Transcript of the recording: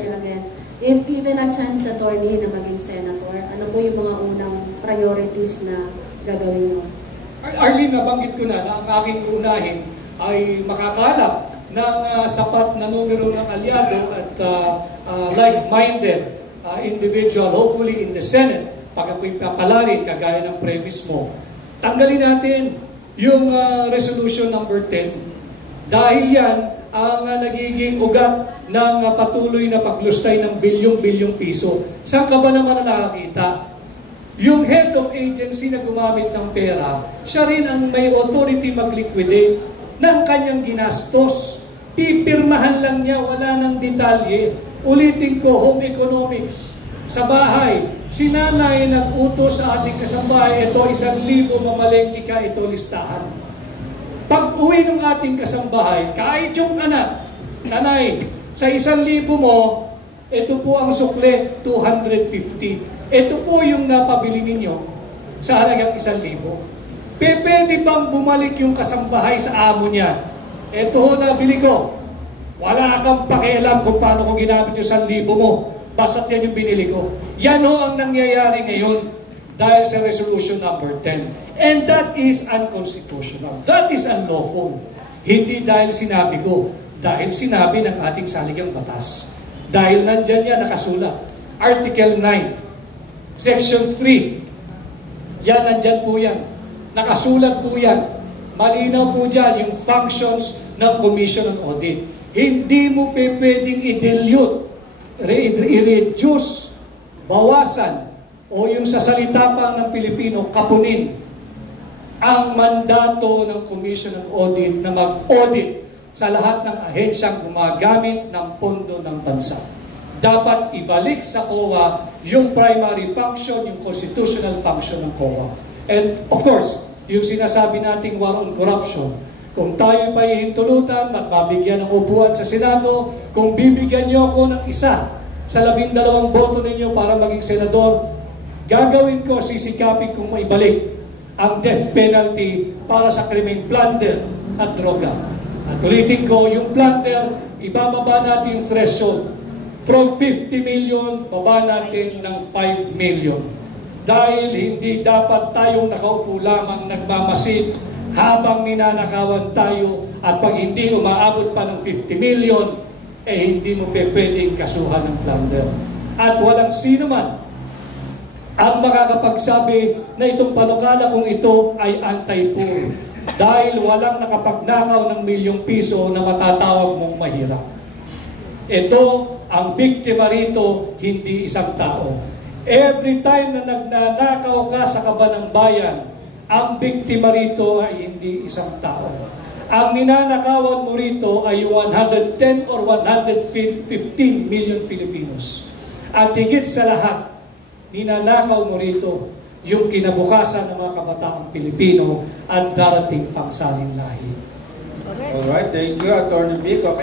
Again, if given a chance, attorney, na maging senator, ano po yung mga unang priorities na gagawin mo? Arlene, nabanggit ko na ang aking unahin ay makakalap ng sapat na numero ng alyado at like-minded individual, hopefully in the Senate, pag ako'y papalarin, kagaya ng premise mo. Tanggalin natin yung resolution number 10 dahil yan ang nagiging ugat ng patuloy na paglustay ng bilyong-bilyong piso. Saan ka ba naman nakakita? Yung head of agency na gumamit ng pera, siya rin ang may authority mag-liquidate ng kanyang ginastos. Pipirmahan lang niya, wala ng detalye. Ulitin ko, home economics. Sa bahay, si nanay nag-utos sa ating kasambahay, ito 1,000 mamalengke ka, ito listahan. Pag uwi ng ating kasambahay, kahit yung anak, nanay, sa 1,000 mo, ito po ang sukle, 250. Ito po yung napabili ninyo sa halagang 1,000. Pwede bang bumalik yung kasambahay sa amo niya? Ito ho nabili ko. Wala kang pakialam kung paano ko ginamit yung 1,000 mo. Basta't yan yung binili ko. Yan ho ang nangyayari ngayon dahil sa resolution number 10. And that is unconstitutional. That is unlawful. Hindi dahil sinabi ko, dahil sinabi ng ating saligang batas. Dahil nandyan yan nakasulat. Article 9, Section 3. Yan, nandyan po yan. Nakasulat po yan. Malinaw po dyan yung functions ng Commission on Audit. Hindi mo pwedeng i-dilute, i-reduce, bawasan, o yung sa salita pa ng Pilipino, kapunin ang mandato ng Commission on Audit na mag-audit sa lahat ng ahensyang gumagamit ng pondo ng bansa. Dapat ibalik sa COA yung primary function, yung constitutional function ng COA. And of course, yung sinasabi nating war on corruption, kung tayo pa ihintulutan at mabigyan ng upuan sa Senado, kung bibigyan nyo ako ng isa sa 12 boto ninyo para maging senador, gagawin ko, sisikapin kong maibalik ang death penalty para sa krimen plunder at droga. At ulitin ko, yung plunder, ibababa natin yung threshold. From 50 million, baba natin ng 5 million. Dahil hindi dapat tayong nakaupo lamang nagmamasid habang ninanakawan tayo at pag hindi umaabot pa ng 50 million, hindi mo pwedeng kasuhan ng plunder. At walang sino man ang makakapagsabi na itong panukala kung ito ay anti-poor. Dahil walang nakapagnakaw ng ₱1,000,000 na matatawag mong mahirap. Ito, ang biktima rito, hindi isang tao. Every time na nagnanakaw ka sa kaban ng bayan, ang biktima rito ay hindi isang tao. Ang ninanakawan mo rito ay 110 or 115 million Filipinos. At higit sa lahat, ninanakaw mo rito yung kinabukasan ng mga kabataang Pilipino at darating pang saling lahi. Alright, thank you, Attorney Vic. Okay.